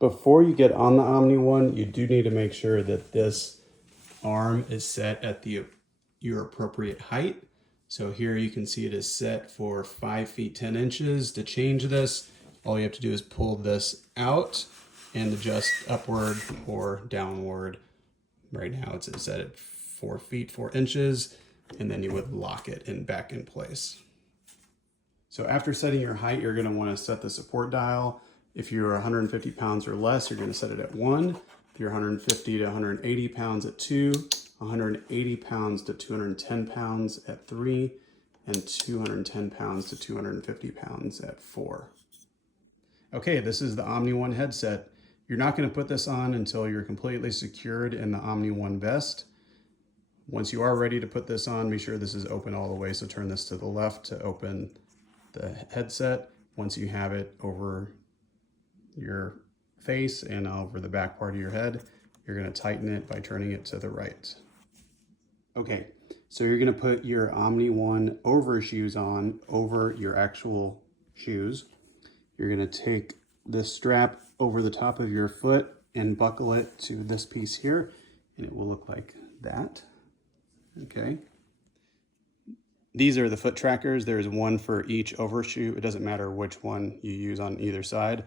Before you get on the Omni One, you do need to make sure that this arm is set at your appropriate height. So here you can see it is set for 5 feet 10 inches. To change this, all you have to do is pull this out and adjust upward or downward. Right now it's set at 4 feet 4 inches, and then you would lock it back in place. So after setting your height, you're going to want to set the support dial. If you're 150 pounds or less, you're going to set it at 1. If you're 150 to 180 pounds at 2, 180 pounds to 210 pounds at 3, and 210 pounds to 250 pounds at 4. Okay, this is the Omni One headset. You're not going to put this on until you're completely secured in the Omni One vest. Once you are ready to put this on, be sure this is open all the way. So turn this to the left to open the headset. Once you have it over your face and over the back part of your head, you're going to tighten it by turning it to the right. Okay, so you're going to put your Omni One overshoes on over your actual shoes. You're going to take this strap over the top of your foot and buckle it to this piece here, and it will look like that. Okay. These are the foot trackers. There's one for each overshoe. It doesn't matter which one you use on either side.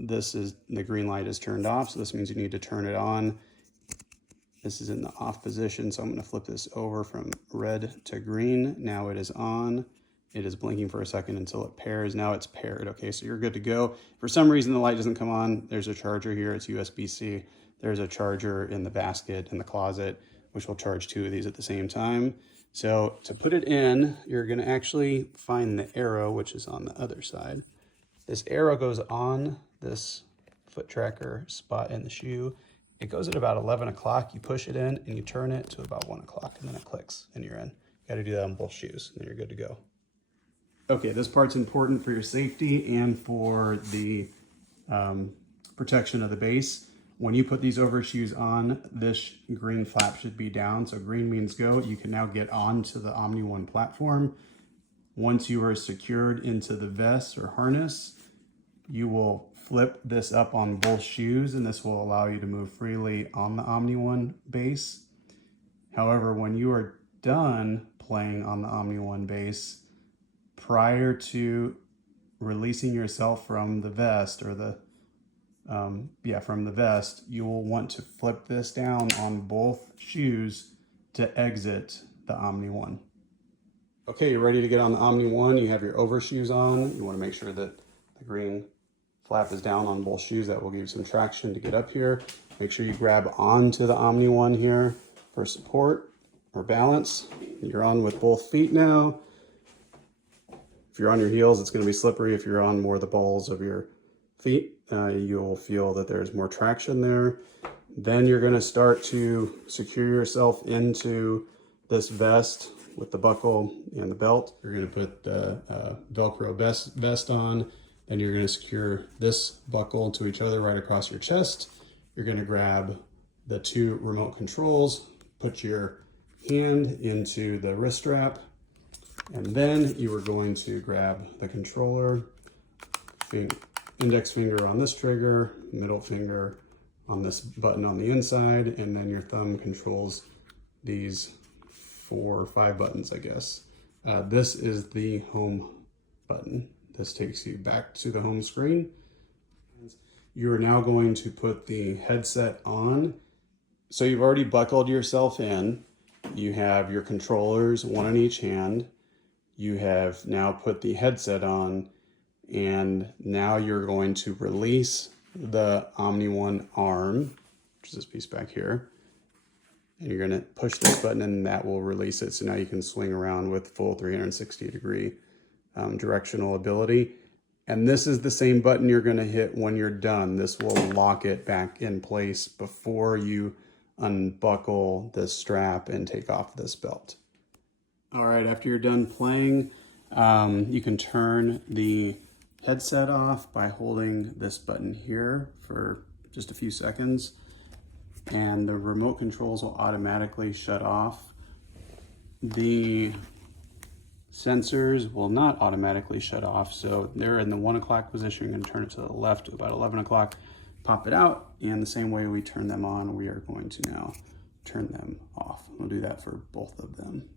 This is the green light is turned off, so this means you need to turn it on. This is in the off position, so I'm going to flip this over from red to green. Now it is on. It is blinking for a second until it pairs. Now it's paired. Okay, so you're good to go. For some reason the light doesn't come on, there's a charger here. It's USB-C. There's a charger in the basket in the closet, which will charge 2 of these at the same time. So to put it in, you're going to actually find the arrow, which is on the other side. This arrow goes on this foot tracker spot in the shoe. It goes at about 11 o'clock. You push it in and you turn it to about 1 o'clock, and then it clicks and you're in. You got to do that on both shoes and then you're good to go. Okay, this part's important for your safety and for the protection of the base. When you put these overshoes on, this green flap should be down. So green means go. You can now get onto the Omni One platform. Once you are secured into the vest or harness, you will flip this up on both shoes, and this will allow you to move freely on the Omni One base. However, when you are done playing on the Omni One base, prior to releasing yourself from the vest or from the vest, you will want to flip this down on both shoes to exit the Omni One. Okay, you're ready to get on the Omni One. You have your overshoes on. You want to make sure that the green flap is down on both shoes. That will give you some traction to get up here. Make sure you grab onto the Omni One here for support or balance. You're on with both feet now. If you're on your heels, it's going to be slippery. If you're on more the balls of your feet, you'll feel that there's more traction there. Then you're going to start to secure yourself into this vest with the buckle and the belt. You're going to put the Velcro vest on. Then you're going to secure this buckle to each other right across your chest. You're going to grab the 2 remote controls, put your hand into the wrist strap, and then you are going to grab the controller, index finger on this trigger, middle finger on this button on the inside, and then your thumb controls these 4 or 5 buttons, I guess. This is the home button. This takes you back to the home screen. You are now going to put the headset on. So you've already buckled yourself in. You have your controllers, 1 in each hand. You have now put the headset on, and now you're going to release the Omni One arm, which is this piece back here. And you're going to push this button and that will release it. So now you can swing around with full 360-degree directional ability. And this is the same button you're going to hit when you're done. This will lock it back in place before you unbuckle this strap and take off this belt. All right, after you're done playing, you can turn the headset off by holding this button here for just a few seconds, and the remote controls will automatically shut off. The sensors will not automatically shut off. So they're in the 1 o'clock position. You're going to turn it to the left to about 11 o'clock, pop it out, and the same way we turn them on, we are going to now turn them off. We'll do that for both of them.